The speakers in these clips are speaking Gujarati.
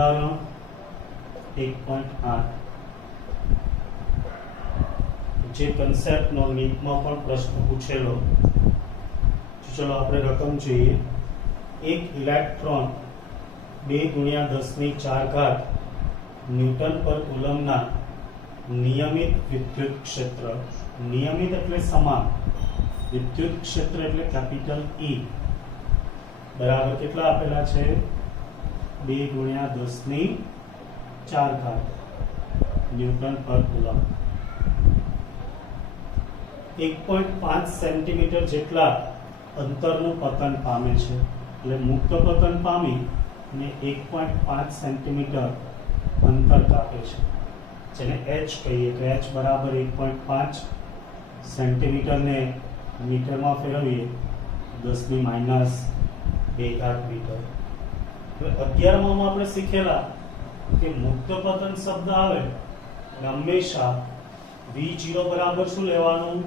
ઉદાહરણ 1.8 જે કન્સેપ્ટ નો નીટમાં પણ પ્રશ્ન પૂછેલો. ચલો આપણે રકમ જોઈએ. એક ઇલેક્ટ્રોન 2 × 10⁴ ન્યૂટન પર કુલમના નિયમિત વિદ્યુત ક્ષેત્ર, નિયમિત એટલે સમાન, વિદ્યુત ક્ષેત્ર એટલે કેપિટલ E બરાબર કેટલા આપેલા છે? 2 × 10⁴ ન્યૂટન પર કુલમ. 1.5 સેન્ટીમીટર જેટલા અંતરનું પતન પામે છે. એટલે મુક્ત પતન પામી અને 1.5 સેન્ટીમીટર અંતર કાપે છે, જેને h કહીએ તો h બરાબર 1.5 સેન્ટીમીટરને મીટરમાં ફેરવીએ 10⁻² મીટર. હવે 11માં આપણે શીખેલા કે મુક્ત પતન શબ્દ આવે હંમેશા v0 બરાબર શું લેવાનું?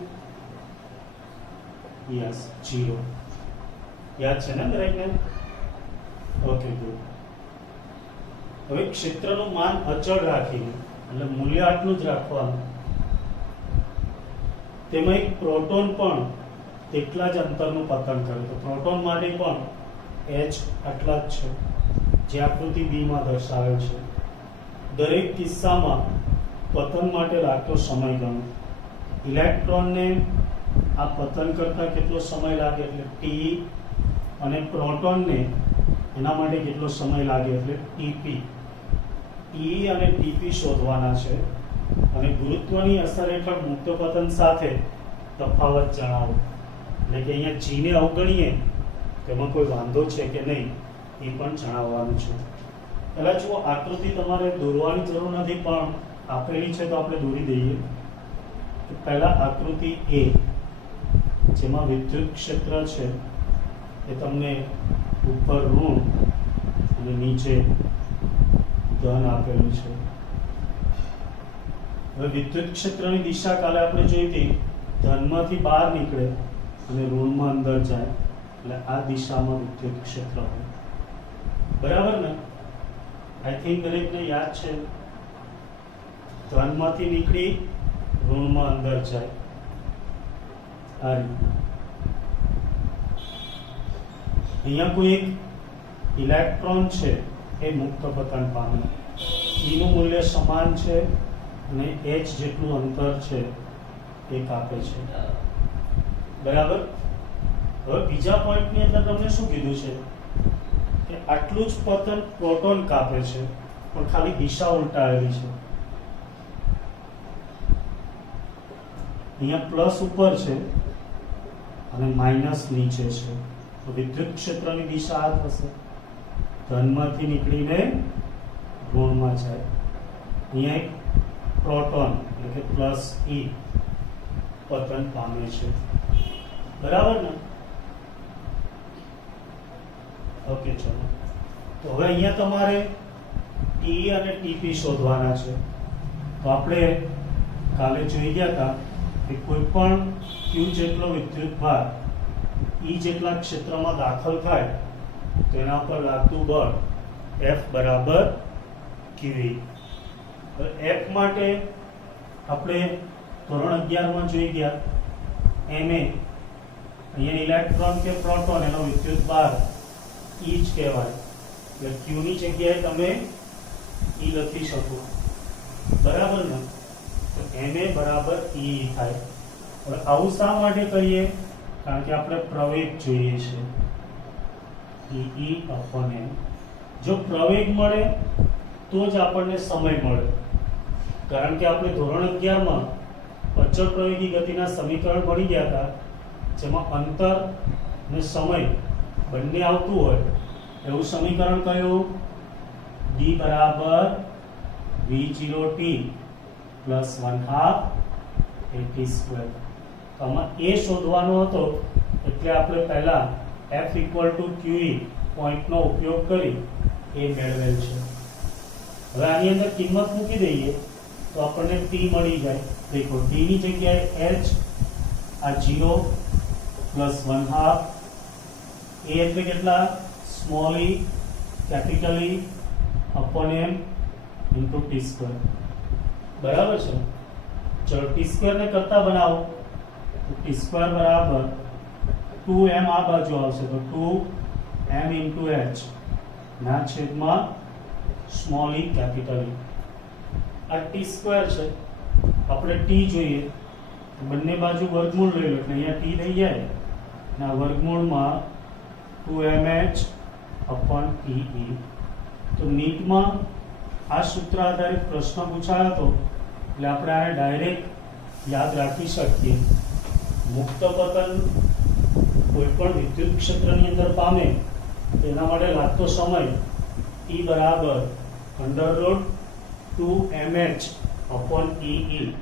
યસ, 0. યાદ છે ને દરેકને? Okay, good. હવે ક્ષેત્રનું માન અચળ રાખીને, એટલે મૂલ્ય આટલું જ રાખવાનું, તેમાં એક પ્રોટોન પણ તેટલા જ અંતરનું પતન કરે તો પ્રોટોન માટે પણ h આટલા જ છે, જે આકૃતિ b માં દર્શાવેલ છે. દરેક કિસ્સામાં પતન માટે લાગતો સમય ગણો. ઇલેક્ટ્રોનને આ પતન કરતા કેટલો સમય લાગે એટલે t, અને પ્રોટોનને એના માટે કેટલો સમય લાગે એટલે tp. E અને tp શોધવાના છે અને ગુરુત્વની અસર હેઠળ મુક્ત પતન સાથે તફાવત જણાવો. એટલે કે અહીંયા g ને અવગણીએ તેમાં કોઈ વાંધો છે કે નહીં એ પણ જણાવવાનું છે. પહેલા જુઓ, આકૃતિ તમારે દોરવાની જરૂર નથી, પણ આપેલી છે તો આપણે દોરી દઈએ. તો પહેલા આકૃતિ A જેમાં વિદ્યુત ક્ષેત્ર છે એ તમને ઉપર ઋણ અને નીચે ધન આપેલું છે. હવે વિદ્યુત ક્ષેત્રની દિશા કાલે આપણે જોઈ હતી, ધનમાંથી બહાર નીકળે અને ઋણમાં અંદર જાય, એટલે આ દિશામાં વિદ્યુત ક્ષેત્ર હોય. બરાબર ને? આઈ થિંક દરેકને યાદ છે. ધનમાંથી નીકળી ઋણમાં અંદર જાય. આ રીતે અહીંયા કોઈ એક ઇલેક્ટ્રોન છે એ મુક્ત પતન પામે, E નું મૂલ્ય સમાન છે અને h જેટલું અંતર છે એ કાપે છે. બરાબર. હવે બીજા પોઈન્ટની અંદર તમને શું કીધું છે કે આટલું જ પતન પ્રોટોન કાપે છે, પણ ખાલી દિશા ઉલટાવેલી છે. અહીંયા પ્લસ ઉપર છે અને માઇનસ નીચે છે, તો વિદ્યુત ક્ષેત્રની દિશા આ થશે, ધનમાંથી નીકળીને ઋણમાં જાય. અહીંયા એક પ્રોટોન એટલે કે પ્લસ E પતન પામે છે. બરાબર ને? ઓકે, ચલો. તો હવે અહીંયા તમારે T અને TP શોધવાના છે. તો આપણે કાલે જોઈ ગયા હતા કે કોઈ પણ Q જેટલો વિદ્યુત ભાર E જેટલા ક્ષેત્રમાં દાખલ થાય તો એના પર લાગતું બળ F બરાબર QE. F માટે આપણે ધોરણ 11 માં જોઈ ગયા Ma. અહીંયા ઇલેક્ટ્રોન કે પ્રોટોન એનો વિદ્યુત ભાર E જ કહેવાય, એટલે Q ની જગ્યાએ તમે E લખી શકો. બરાબર ને? તો Ma બરાબર E થાય. હવે આવું શા માટે કરીએ? કારણ કે આપણે પ્રવેગ જોઈએ છે, E/m. જો પ્રવેગ મળે તો જ આપણને સમય મળે, કારણ કે આપણે ધોરણ 11 માં અચળ પ્રવેગી ગતિના સમીકરણ ભણી ગયા હતા, જેમાં અંતર અને સમય બંને આવતું હોય એવું સમીકરણ કયું? D બરાબર v0t પ્લસ 1/2 at². આમાં એ શોધવાનો હતો, એટલે આપણે પહેલા F = QE પોઈન્ટનો ઉપયોગ કરી એ મેળવેલ છે. હવે આની અંદર કિંમત મૂકી દઈએ તો આપણને T મળી જાય. દેખો, D ની જગ્યાએ H, આ 0 પ્લસ 1/2, A એટલે કેટલા? Small e, capital E, upon m into T square बराबर है। चलो टी स्क्वायर ने करता बनाओ तो टी स्क्वायर बराबर 2m आ बाजू आवशे तो 2m इंटू h ना छेद में स्मॉल ई कैपिटल ई आ टी स्क्वायर है આપણે t જોઈએ તો બંને બાજુ વર્ગમૂળ લઈ લો એટલે અહીંયા t થઈ જાય ના વર્ગમૂળમાં 2mh अपॉन e तो नीट में आ सूत्र आधारित प्रश्न पूछायो तो એટલે આપણે આને ડાયરેક્ટ યાદ રાખી શકીએ મુક્ત પતન કોઈપણ વિદ્યુત ક્ષેત્રની અંદર પામે તેના માટે લાગતો સમય e બરાબર √2mh अपॉन e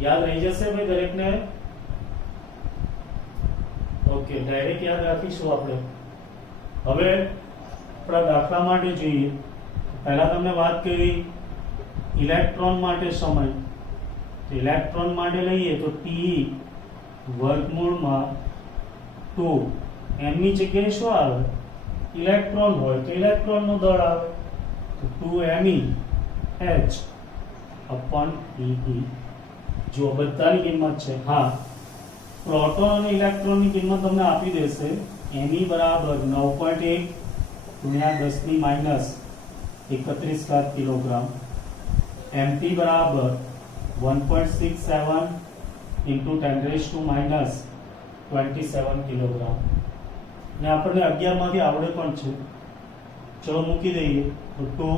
याद रही जैसे भाई दरेक ने ओके डायरेक्ट याद રાખીશું આપણે હવે આપણા દાખલા માટે જોઈએ પહેલા તમને વાત કરી ઇલેક્ટ્રોન માટે સમય તો ઇલેક્ટ્રોન માટે લઈએ તો t વર્ગમૂળમાં 2 m ની જગ્યાએ શું આવે ઇલેક્ટ્રોન હોય તો ઇલેક્ટ્રોનનો દળ આવે તો 2me h अपॉन e जो બધાની કિંમત છે હા પ્રોટોન અને ઇલેક્ટ્રોનની કિંમત તમને આપી દેશે me બરાબર 9.1 ગુણ્યા 10 ની માઈનસ 31 ઘાત કિલોગ્રામ mt બરાબર 1.67 into 10 raised to minus 27 kilogram ને આપણને 11 માંથી આવડે પણ છે ચલો મૂકી દઈએ તો 2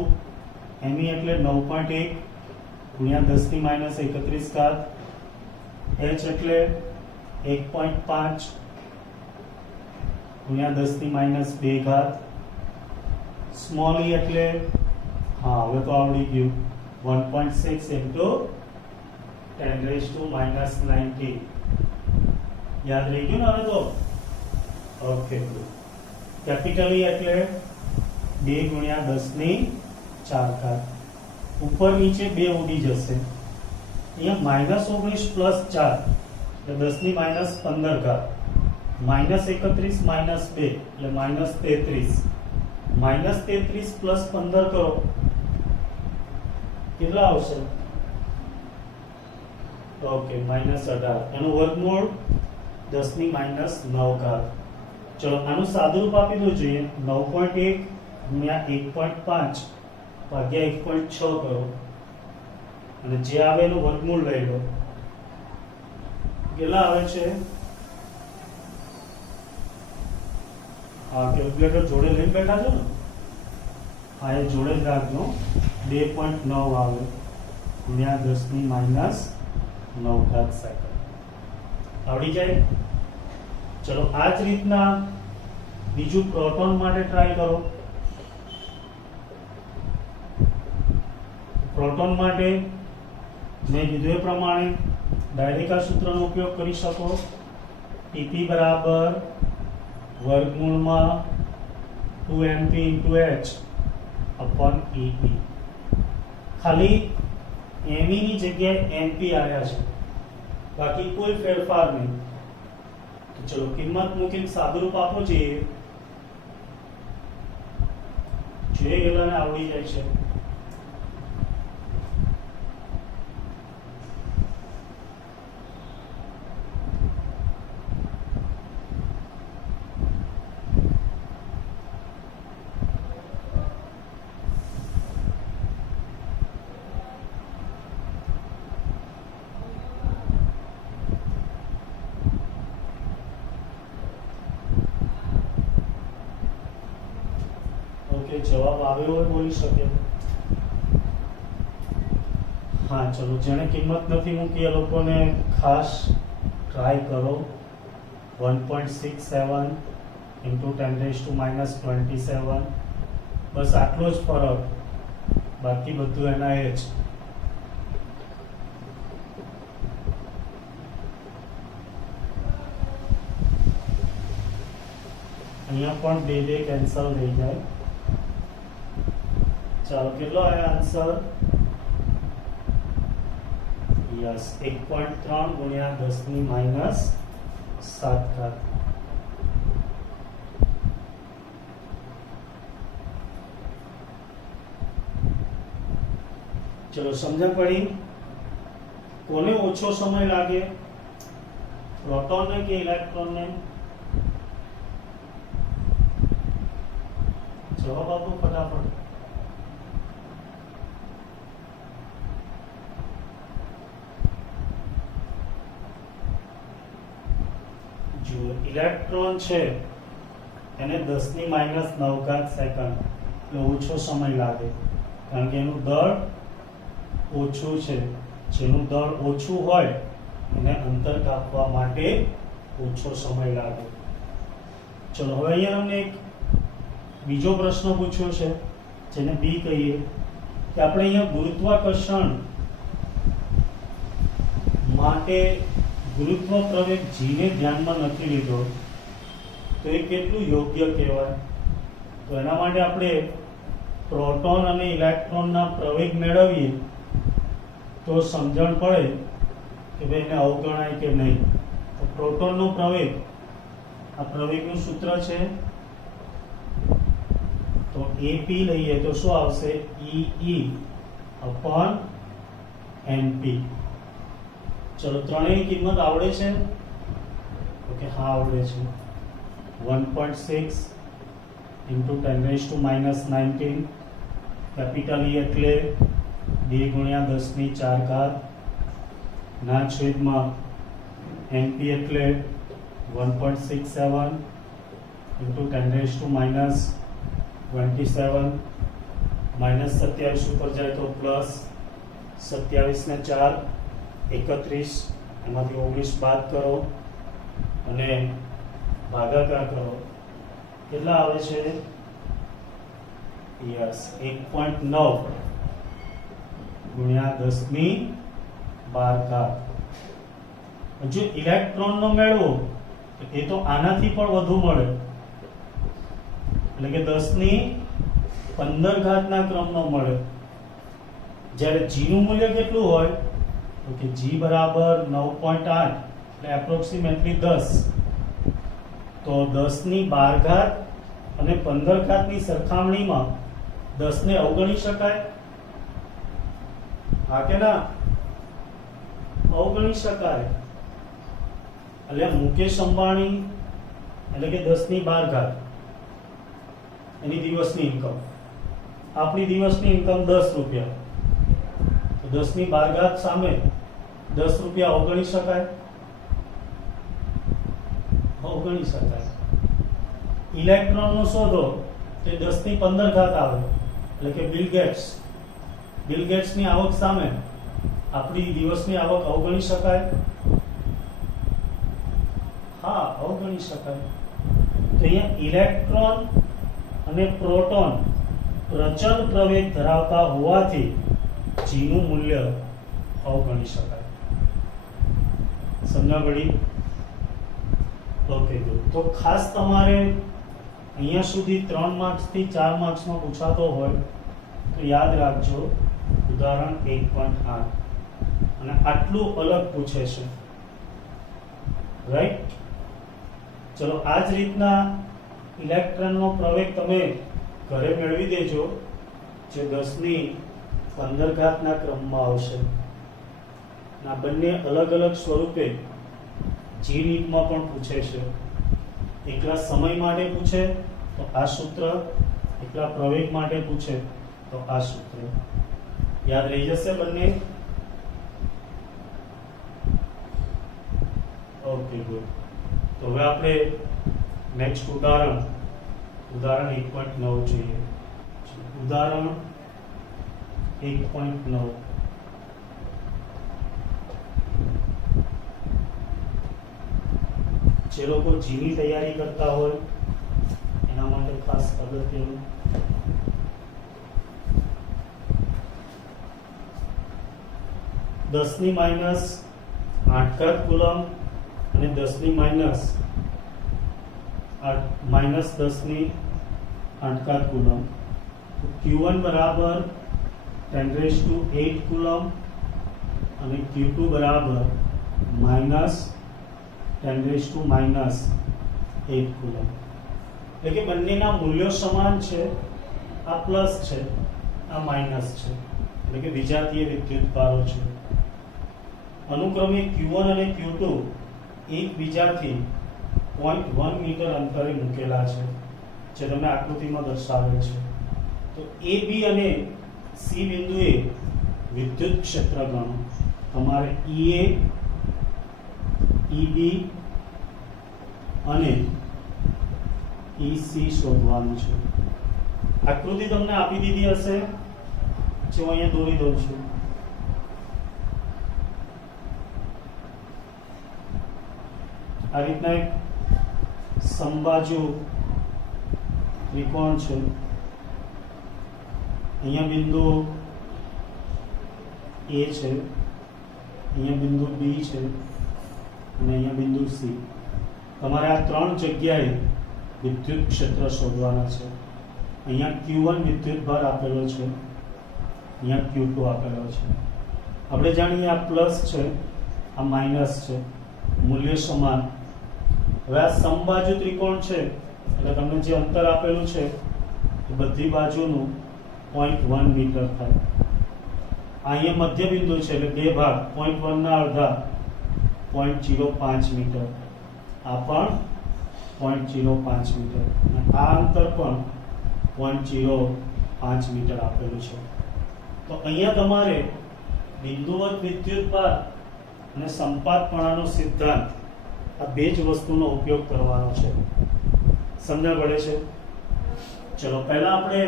me એટલે 9.1 गुणिया 10 की माइनस 31 घात h એટલે 1.5 गुणिया 10 की माइनस 2 घात स्मॉल e એટલે हाँ હવે તો આવડી ગયું 1.6 into 10 raised to minus 19 યાદ રહી ગયું ને હવે તો ઓકે कैपिटल e એટલે 2 गुणिया 10 ની 4 घात ऊपर नीचे बे उड़ी जैसे यहाँ -19 प्लस 4 એટલે 10 ની માઈનસ 15 ઘાત -31 માઈનસ 2 એટલે -33 -33 પ્લસ 15 કરો કેટલા આવશે ઓકે -18 એનું વર્ગમૂળ 10 ની માઈનસ 9 ઘાત ચલો આનું સાદુરૂપ આપી દો જોઈએ 9.1 ગુણ્યા 1.5 ભાગ્યા 1.6 કરો અને જે આવે એનું વર્ગમૂળ લઈ લો કેટલા આવે છે હા કેલ્ક્યુલેટર જોડે લઈને બેઠા છો ને હા એ જોડે જ રાખજો 2.9 આવે ગુણ્યા 10 ની માઈનસ 9 ઘાત સેકન્ડ આવડી જાય ચલો આ જ રીતના બીજું પ્રોટોન માટે ટ્રાય કરો प्रोटॉन माटे मैं कीधुं ए प्रमाणे डायरेक्ट आ सूत्रनो उपयोग करी शको Tp बराबर वर्गमूल में 2mp into h upon EP खाली me ની જગ્યાએ mp आया છે बाकी कोई फेरफार नहीं तो चलो किंमत मूकी सादुरूप आपो જોઈએ જોઈ ગયેલાને આવડી જાય છે जवाब आवे हो बोली सके हाँ चलो जेने किंमत नहीं मूकी ए लोगों ने खास ट्राय करो 1.67 into 10 raised to minus 27 बस आटलो ज फरक बाकी बधु एना ए ज अहींया पण बे कैंसल थई जाय चलो कितना है आंसर यस 1.3 गुणिया 10 ની માઈનસ 7 ઘાત ચલો સમજણ પડી? કોને ઓછો સમય લાગે, પ્રોટોન ને કે ઇલેક્ટ્રોન ને? જવાબ આપો ફટાફટ. જો ઇલેક્ટ્રોન છે એને 10⁻⁹ સેકન્ડ એટલે ઓછો સમય લાગે, કારણ કે એનું દળ ઓછું છે. જેનું દળ ઓછું હોય એને અંતર કાપવા માટે ઓછો સમય લાગે. ચલો હવે અહીંયા તમને એક બીજો પ્રશ્ન પૂછ્યો છે, જેને બી કહીએ, કે આપણે અહીંયા ગુરુત્વાકર્ષણ માટે ગુરુત્વ પ્રવેગ જીને ધ્યાનમાં નથી લીધો, તો એ કેટલું યોગ્ય કહેવાય? તો એના માટે આપણે પ્રોટોન અને ઇલેક્ટ્રોનના પ્રવેગ મેળવીએ તો સમજણ પડે કે ભાઈ એને અવગણાય કે નહીં. તો પ્રોટોનનો પ્રવેગ, આ પ્રવેગનું સૂત્ર છે, તો AP લઈએ તો શું આવશે? EE/NP. ચલો ત્રણેયની કિંમત આવડે છે? ઓકે, હા આવડે છે. 1.6 × 10⁻⁻19, કેપિટલ E એટલે 2 × 10⁴ ના છેદમાં NP એટલે 1.67 × 10⁻27 -27 ઉપર જાય તો પ્લસ 27 ને 4 31, એમાંથી 19 બાદ કરો અને ભાગાકાર કરો. કેટલા આવે છે? યસ, 1.9 × 10⁻12. જો ઇલેક્ટ્રોનનો મેળવો એ તો આનાથી પણ વધુ મળે, એટલે કે 10⁻15 ના ક્રમનો મળે. જ્યારે G નું મૂલ્ય કેટલું હોય? તો કે G બરાબર 9.8 એટલે એપ્રોક્સિમેટલી 10. તો 10⁻12 અને 15 ની સરખામણીમાં 10 ને અવગણી શકાય? હા કે ના? અવગણી શકાય. એટલે મુકેશ અંબાણી એટલે કે 10⁻12 એની દિવસની ઇન્કમ, આપણી દિવસની ઇન્કમ 10 રૂપિયા, તો 10⁻12 સામે 10 રૂપિયા અવગણી શકાય? અવગણી શકાય. ઇલેક્ટ્રોનનો શોધો તો 10⁻15 આવે, એટલે કે બિલ ગેટ્સની આવક સામે આપણી દિવસની આવક અવગણી શકાય? હા, અવગણી શકાય. તો અહીંયા ઇલેક્ટ્રોન અને પ્રોટોન પ્રચંડ પ્રવેગ ધરાવતા હોવાથી G નું મૂલ્ય અવગણી શકાય. સમજણ પડી? ઓકે, તો ખાસ તમારે અહીંયા સુધી 3 માર્ક્સથી 4 માર્ક્સમાં પૂછાતો હોય તો યાદ રાખજો, ઉદાહરણ 1.8 અને આટલું અલગ પૂછે છે, રાઈટ? ચલો આ જ રીતના ઇલેક્ટ્રોનનો પ્રવેગ તમે ઘરે મેળવી દેજો, જે 10⁻15 ના ક્રમમાં આવશે. આ બંને અલગ અલગ સ્વરૂપે G રીતમાં પણ પૂછે છે. એકલા સમય માટે પૂછે તો આ સૂત્ર, એકલા પ્રવેગ માટે પૂછે તો આ સૂત્ર. યાદ રહી જશે બંને? Okay, good. તો હવે આપણે નેક્સ્ટ ઉદાહરણ 1.9 જોઈએ. ઉદાહરણ 1.9. જે લોકો જીની તૈયારી કરતા હોય એના માટે ખાસ અગત્યનું. (10⁻8 કુલમ અને 10⁻−10⁸ કુલમ. Q1 બરાબર 10⁸8 કુલમ અને Q2 બરાબર -10⁻8 કુલમ. એટલે કે બંનેના મૂલ્યો સમાન છે, આ પ્લસ છે, આ માઇનસ છે. એટલે કે વિજાતીય વિદ્યુતભારો છે. અનુક્રમે Q1 અને Q2 એકબીજાથી 0.1 મીટર અંતરે મૂકેલા છે, જે તમે આકૃતિમાં દર્શાવેલ છે. તો A, B અને C બિંદુએ વિદ્યુત ક્ષેત્ર ગણો. તમારે EA, EB અને EC શોધવાનું છે. આકૃતિ તમને આપી દીધી હશે, જે હું અહીંયા દોરી દઉં છું. આ રીતના એક સમબાજુ ત્રિકોણ છે. અહીંયા બિંદુ A છે, અહીંયા બિંદુ B છે અને અહીંયા બિંદુ C. તમારે આ ત્રણ જગ્યાએ વિદ્યુત ક્ષેત્ર શોધવાના છે. અહીંયા Q1 વિદ્યુતભાર આપેલો છે, અહીંયા Q2 આપેલો છે. આપણે જાણીએ આ પ્લસ છે, આ માઇનસ છે, મૂલ્ય સમાન. હવે આ સમબાજુ ત્રિકોણ છે એટલે તમને જે અંતર આપેલું છે એ બધી બાજુનું 0.1 મીટર થાય. અહીંયા મધ્ય બિંદુ છે એટલે બે ભાગ, 0.1 ના અડધા 0.05 મીટર. આ પણ 0.05 મીટર અને આ અંતર પણ 0.05 મીટર આપેલું છે. તો અહીંયા તમારે બિંદુવત વિદ્યુતભાર અને સંપાતપણાનો સિદ્ધાંત, આ બે જ વસ્તુનો ઉપયોગ કરવાનો છે. સમજણ પડે છે? ચલો પહેલા આપણે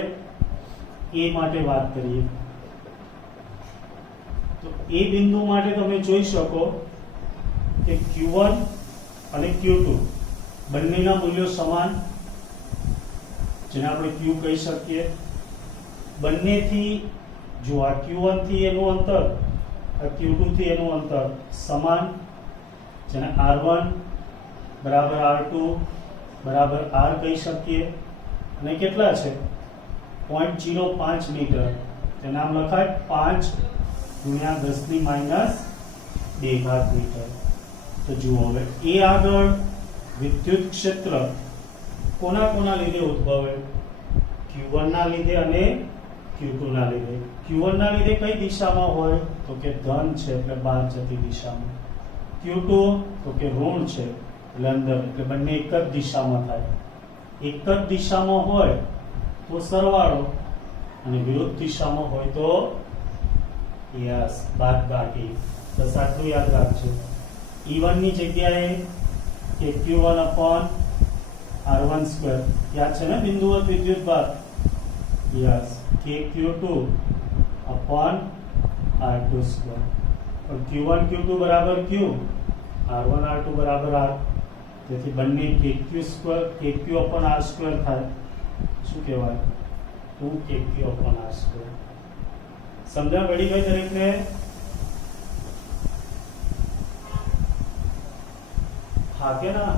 A માટે વાત કરીએ. તો A બિંદુ માટે તમે જોઈ શકો કે Q1 અને Q2 બંનેના મૂલ્યો સમાન, જેને આપણે Q કહી શકીએ. બંનેથી જો આ Q1 થી એનું અંતર, આ Q2 થી એનું અંતર સમાન, જેને R1 બરાબર R2 બરાબર R કહી શકીએ. અને કેટલા છે? 0.05 મીટર. તેનું નામ લખાય 5 ગુણ્યા 10⁻² મીટર. તો જુઓ હવે એ આગળ વિદ્યુત ક્ષેત્ર કોના કોના લીધે ઉદ્ભવે? Q1 ના લીધે અને Q2 ના લીધે. Q1 ના લીધે કઈ દિશામાં હોય? તો કે ધન છે એટલે બહાર જતી દિશામાં. Q2 તો કે ઋણ છે એટલે અંદર, એટલે બંને એક જ દિશામાં થાય. એક જ દિશામાં હોય તો સરવાળો અને વિરુદ્ધ દિશામાં હોય તો યસ બાદબાકી. બસ આટલું યાદ રાખજો. E1 ની જગ્યાએ કે Q1/R12 યાદ છે ને બિંદુવત વિદ્યુતભાર? યસ કે Q2/R22. પણ Q1 Q2 બરાબર Q, R1 R2 બરાબર R. તેથી બંને KQ/R² થાય. શું કહેવાય? 2KQ/R². સમજણ પડી ગઈ દરેકને? હા કે ના?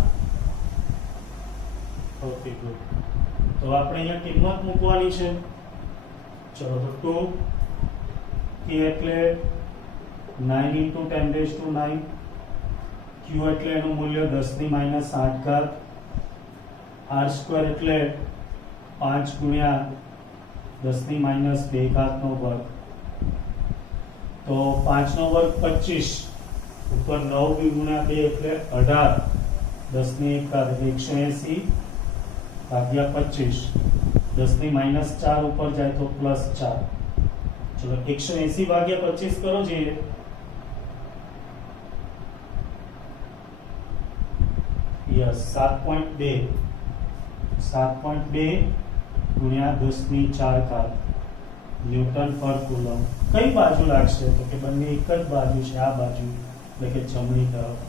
Okay good. તો આપણે અહીંયા કિંમત મૂકવાની છે. ચલો તો 2K એટલે 9 × 10⁹. Q એટલે એનું મૂલ્ય 10⁻8. R² એટલે 5 ગુણ્યા 10⁻². તો 5 નો વર્ગ 25 ઉપર 9 ગુણ્યા 2 એટલે 18. 10⁻1 180/25. 10⁻4 ઉપર જાય તો +4. ચલો 180/25 કરો જોઈએ. યસ 7.2 ગુણ્યા 10⁴ ન્યૂટન પર કુલમ. કઈ બાજુ લાગશે? તો કે બંને એક જ બાજુ છે, આ બાજુ એટલે કે જમણી તરફ.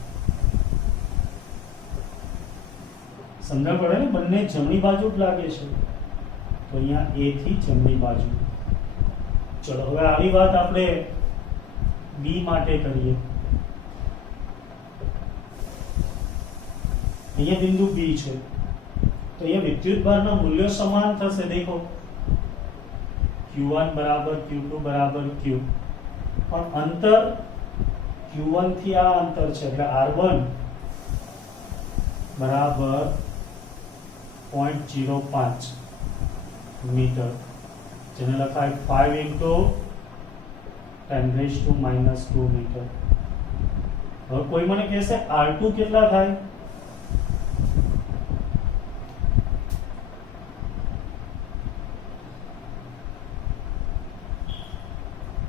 સમજણ પડે ને? બંને જમણી બાજુ જ લાગે છે. તો અહીંયા A થી જમણી બાજુ. ચલો હવે આવી વાત આપણે B માટે કરીએ. અહીંયા બિંદુ B છે તો અહીંયા વિદ્યુતભારના મૂલ્યો સમાન થશે. દેખો Q1 બરાબર Q2 બરાબર Q, પણ અંતર Q1 થી આ અંતર છે એટલે R1 બરાબર 0.05 મીટર, જેને લખાય 5 × 10⁻² મીટર. હવે કોઈ મને કહેશે R2 કેટલા થાય?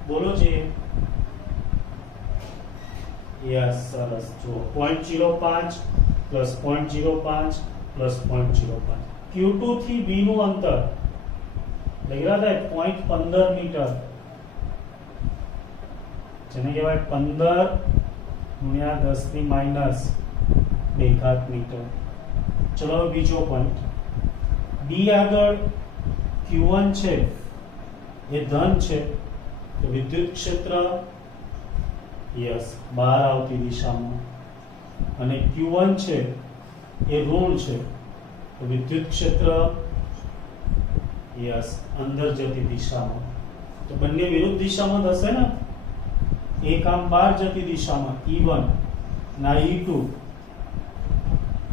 બોલો જી. યસ, સરસ. જો 0.05 પ્લસ 0.05 પ્લસ 0.05. Q2 થી B નું અંતર લખ્યા થાય 0.15 મીટર, જેને કહેવાય 15 ગુણ્યા 10⁻² મીટર. ચલો બીજો પોઈન્ટ. B આગળ Q1 છે એ ધન છે, તો વિદ્યુત ક્ષેત્ર યસ બહાર આવતી દિશામાં, અને Q1 છે એ ઋણ છે, તો વિદ્યુત ક્ષેત્ર યસ અંદર જતી દિશામાં. તો બંને વિરુદ્ધ દિશામાં થશે ને. એક આમ બહાર જતી દિશામાં E1 ના E2,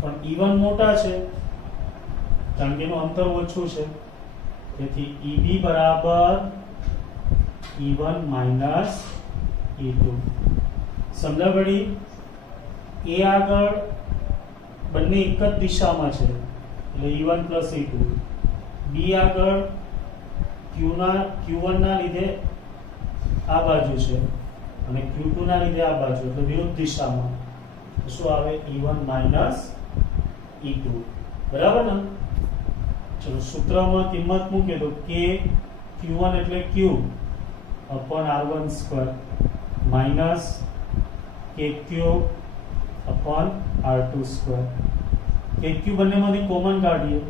પણ E1 મોટા છે કારણ કે એનું અંતર ઓછું છે, તેથી EB બરાબર E1 માઇનસ E2. સમજા પડી? એ આગળ બંને એક જ દિશામાં છે એટલે E1 પ્લસ E2. B આગળ Q1 ના લીધે આ બાજુ છે અને Q2 ના લીધે આ બાજુ, એટલે વિરુદ્ધ દિશામાં. તો શું આવે? E1 minus E2. બરાબર ને? ચલો સૂત્રમાં કિંમત મૂકે તો K Q1 એટલે Q upon R12 minus KQ upon R22. KQ બંનેમાંથી કોમન કાઢીએ,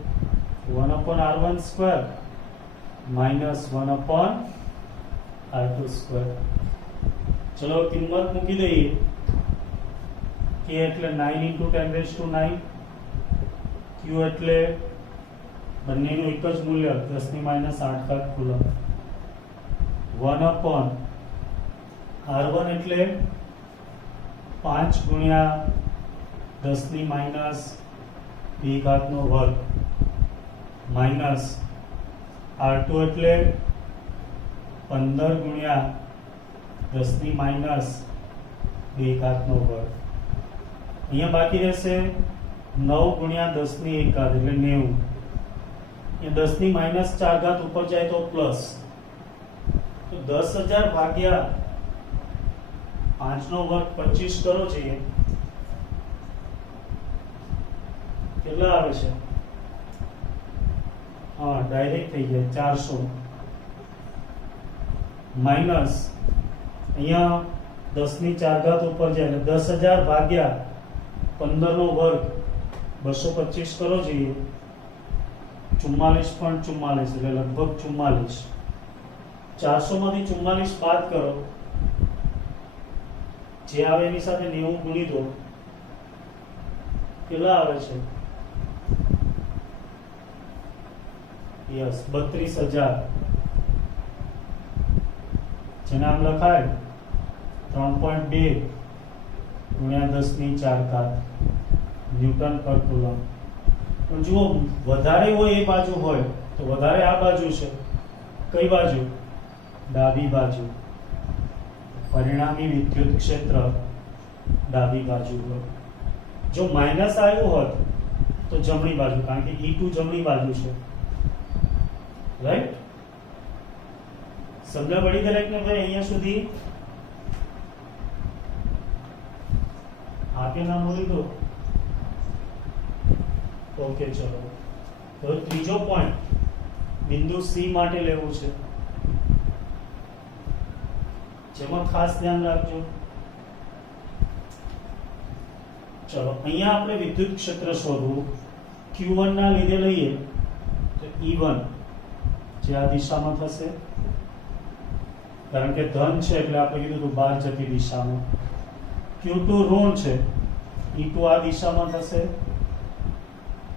1 upon R12 minus 1 upon R22. ચલો કિંમત મૂકી દઈએ. K એટલે 9 into 10⁻⁹, Q એટલે બંનેનું એક જ મૂલ્ય 10⁻8 કુલમ, 1 upon R1 એટલે 5 ગુણ્યા 10⁻² માઇનસ R2 એટલે 15 ગુણ્યા 10⁻². અહીંયા બાકી રહેશે 9 ગુણ્યા 10⁻1 એટલે 90. એ 10⁻⁴ ઉપર જાય તો પ્લસ, તો 10,000 ભાગ્યા 5 નો વર્ગ 25 કરો છે, કેટલા આવે છે? હા, ડાયરેક્ટ થઈ જાય 400 માઇનસ અહીંયા 10⁻⁴ ઉપર જાય એટલે 10,000 ભાગ્યા 15 નો વર્ગ 225 કરો જોઈએ, 44.44 એટલે લગભગ 44. 400 માંથી 44 બાદ કરો, જે આવે એની સાથે 90 ગુણી દો, કેટલા આવે છે? યસ 32,000. જેને આમ લખાય 3.2 ગુણ્યા 10⁴ ન્યૂટન પર કુલમ. પણ જુઓ, વધારે હોય એ બાજુ હોય તો વધારે આ બાજુ છે. કઈ બાજુ? ડાબી બાજુ. પરિણામી વિદ્યુત ક્ષેત્ર ડાબી બાજુ હોય. જો માઇનસ આવ્યું હોત તો જમણી બાજુ, કારણ કે E2 જમણી બાજુ છે. રાઈટ? સમજ પડી દરેકને ભાઈ અહીંયા સુધી? આપે નામ લીધું? ઓકે, ચલો. હવે ત્રીજો પોઈન્ટ બિંદુ C માટે લેવું છે, જેમાં ખાસ ધ્યાન રાખજો. ચલો અહીંયા આપણે વિદ્યુત ક્ષેત્ર શોધવું. Q1 ના લીધે લઈએ તો E1 જે આ દિશામાં થશે, કારણ કે ધન છે એટલે આપણે કીધું હતું બહાર જતી દિશામાં. Q2 ઋણ છે, E2 આ દિશામાં થશે,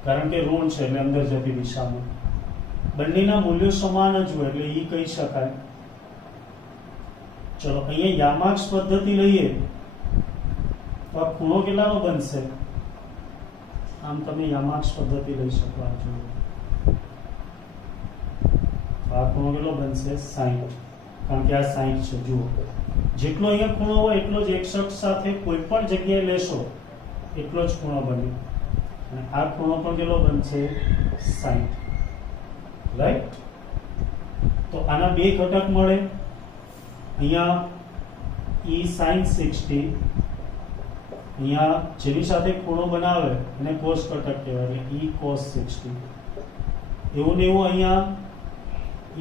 કારણ કે ઋણ છે એટલે અંદર જતી દિશામાં. બંનેના મૂલ્યો સમાન જ હોય એટલે E કહી શકાય. ચલો અહીંયા યામાક્ષ પદ્ધતિ લઈએ તો આ ખૂણો કેટલાનો બનશે? આમ તમે યામાક્ષ પદ્ધતિ લઈ શકો. આ ખૂણો કેટલો બનશે? 60. કારણ કે આ 60 છે. જુઓ, જેટલો અહીંયા ખૂણો હોય એટલો જ x અક્ષ સાથે કોઈ પણ જગ્યાએ લેશો એટલો જ ખૂણો બને, અને આ ખૂણો પણ કેટલો બનશે? 60. રાઈટ? તો આના બે ઘટક મળે. અહીંયા e sin 60, અહીંયા જેની સાથે ખૂણો બનાવે એને cos ઘટક કહેવાય, એટલે e cos 60. એવું ને એવું અહીંયા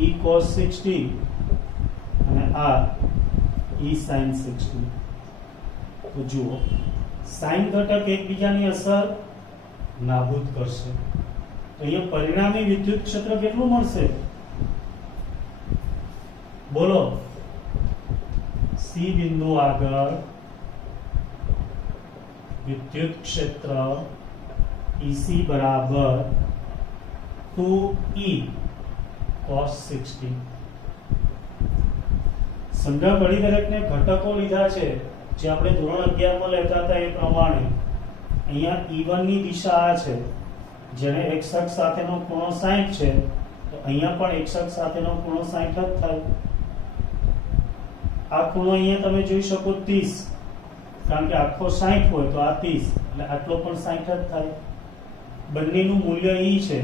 e cos 60 અને આ e sin 60. તો જુઓ, sin ઘટક એકબીજાની અસર નાબૂદ કરશે. તો અહીંયા પરિણામી વિદ્યુત ક્ષેત્ર કેટલું મળશે? બોલો. C બિંદુ આગળ વિદ્યુત ક્ષેત્ર EC બરાબર 2E cos 60. સમજા પડી દરેકને? ઘટકો લીધા છે જે આપણે ધોરણ 11 માં લેતા હતા એ પ્રમાણે. અહીંયા E1 ની દિશા આ છે, જેને x અક્ષ સાથેનો ખૂણો 60 છે, તો અહીંયા પણ x અક્ષ સાથેનો ખૂણો 60 જ થાય. આ ખૂણો અહીંયા તમે જોઈ શકો 30, કારણ કે આખો 60 હોય તો આ 30, એટલે આટલો પણ 60 જ થાય. બંનેનું મૂલ્ય E છે.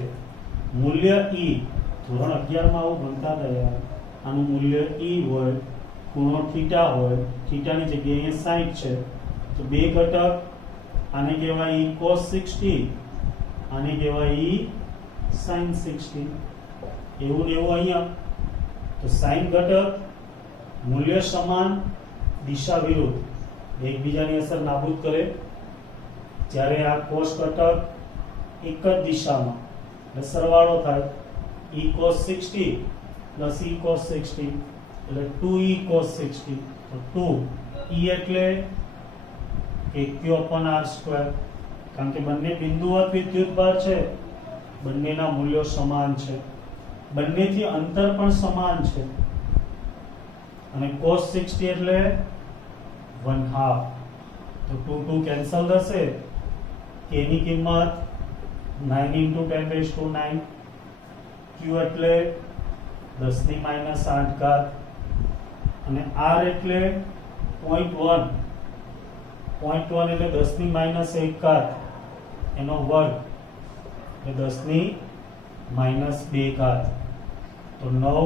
મૂલ્ય E ધોરણ 11 માં આવું ભણતા હતા યાર. આનું મૂલ્ય E હોય, ખૂણો થીટા હોય, થીટાની જગ્યાએ અહીંયા 60 છે, તો બે ઘટક, આને કહેવાય E cos 60, આને કહેવાય E sin 60. એવું ને એવું અહીંયા. તો sin ઘટક મૂલ્ય સમાન, દિશા વિરુદ્ધ, એકબીજાની અસર નાબૂદ કરે. જ્યારે આ cos ઘટક એક જ દિશામાં, એટલે સરવાળો થાય, E cos 60 plus E cos 60 એટલે 2E cos 60. તો 2E એટલે q/r², કારણ કે બંને બિંદુવત વિદ્યુતભાર છે, બંનેના મૂલ્યો સમાન છે, બંનેથી અંતર પણ સમાન છે. અને cos 60 એટલે 1/2. તો 2 કેન્સલ થશે. k ની કિંમત 9 × 10⁻⁹. q એટલે 10 ની -8 ઘાત, અને r એટલે 0.1. 0.1 એટલે 10 ની -1 ઘાત એનો વર્ગ, એટલે 10 ની -2 ઘાત. તો 9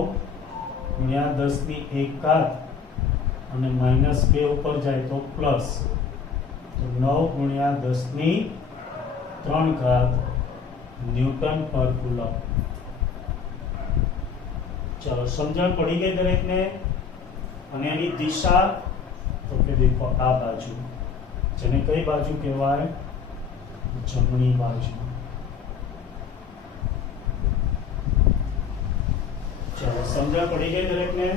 × 10 ની 1 ઘાત અને -2 ઉપર જાય તો પ્લસ, તો 9 × 10 ની 3 ઘાત ન્યૂટન પર કુલમ. ચલો, સમજણ પડી ગઈ દરેકને? અને એની દિશા તો કે દેખો આ બાજુ, જેને કઈ બાજુ કહેવાય? જમણી બાજુ. ચલો, સમજણ પડી ગઈ દરેકને?